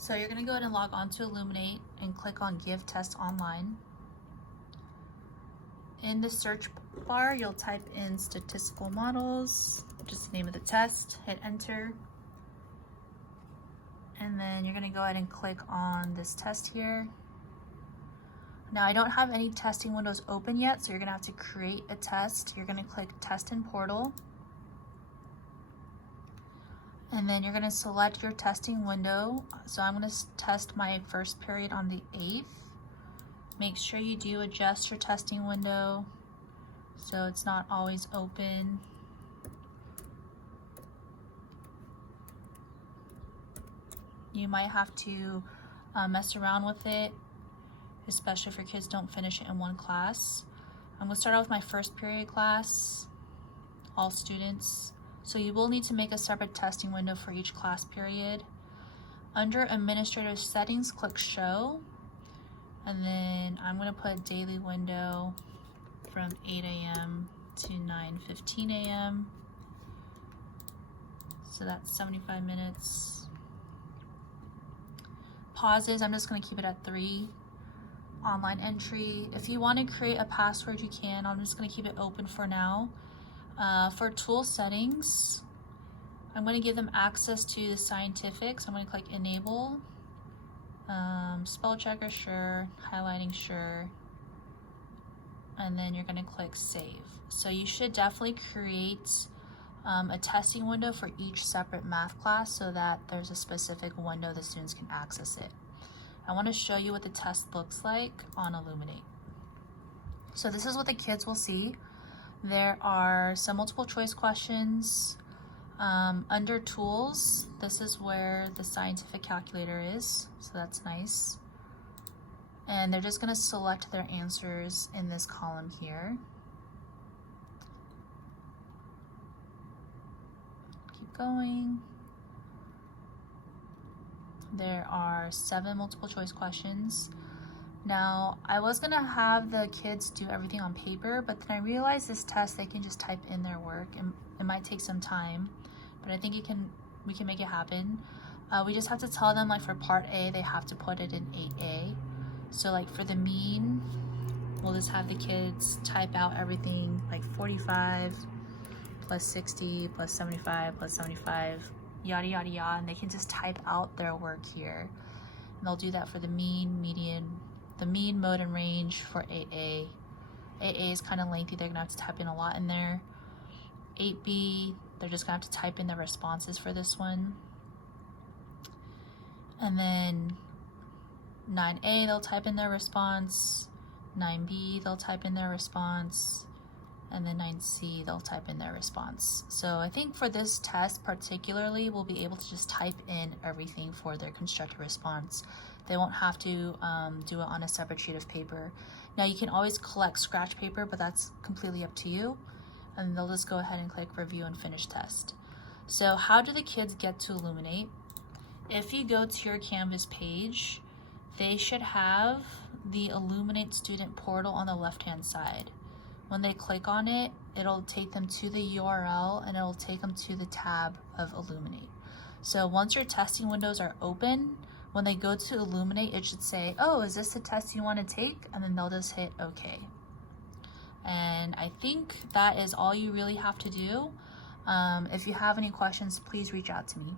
So you're going to go ahead and log on to Illuminate and click on Give Test Online. In the search bar, you'll type in statistical models, just the name of the test, hit enter. And then you're going to go ahead and click on this test here. Now I don't have any testing windows open yet, so you're going to have to create a test. You're going to click Test in Portal. And then you're going to select your testing window. So I'm going to test my first period on the 8th. Make sure you do adjust your testing window so it's not always open. You might have to mess around with it, especially if your kids don't finish it in one class. I'm going to start out with my first period class, all students. So you will need to make a separate testing window for each class period. Under Administrative Settings, click Show. And then I'm going to put daily window from 8 a.m. to 9:15 a.m. So that's 75 minutes. Pauses, I'm just going to keep it at 3. Online entry, if you want to create a password, you can. I'm just going to keep it open for now. For tool settings, I'm going to give them access to the scientific. So I'm going to click Enable. Spell checker, sure. Highlighting, sure. And then you're going to click Save. So you should definitely create a testing window for each separate math class so that there's a specific window the students can access it. I want to show you what the test looks like on Illuminate. So this is what the kids will see. There are some multiple choice questions. Under Tools, this is where the scientific calculator is, so that's nice. And they're just going to select their answers in this column here. Keep going. There are 7 multiple choice questions. Now, I was going to have the kids do everything on paper, but then I realized this test, they can just type in their work, and it might take some time, but I think we can make it happen. We just have to tell them, like for part A, they have to put it in 8A. So like for the mean, we'll just have the kids type out everything like 45 plus 60 plus 75 plus 75, yada, yada, yada, and they can just type out their work here. And they'll do that for the mean, median, the mean, mode, and range for 8A. 8A is kind of lengthy. They're going to have to type in a lot in there. 8B, they're just going to have to type in the responses for this one. And then 9A, they'll type in their response. 9B, they'll type in their response. And then 9C, they'll type in their response. So I think for this test particularly, we'll be able to just type in everything for their constructed response. They won't have to do it on a separate sheet of paper. Now you can always collect scratch paper, but that's completely up to you. And they'll just go ahead and click Review and Finish Test. So how do the kids get to Illuminate? If you go to your Canvas page, they should have the Illuminate student portal on the left-hand side. When they click on it, it'll take them to the URL and it'll take them to the tab of Illuminate. So once your testing windows are open, when they go to Illuminate, it should say, oh, is this the test you want to take? And then they'll just hit OK. And I think that is all you really have to do. If you have any questions, please reach out to me.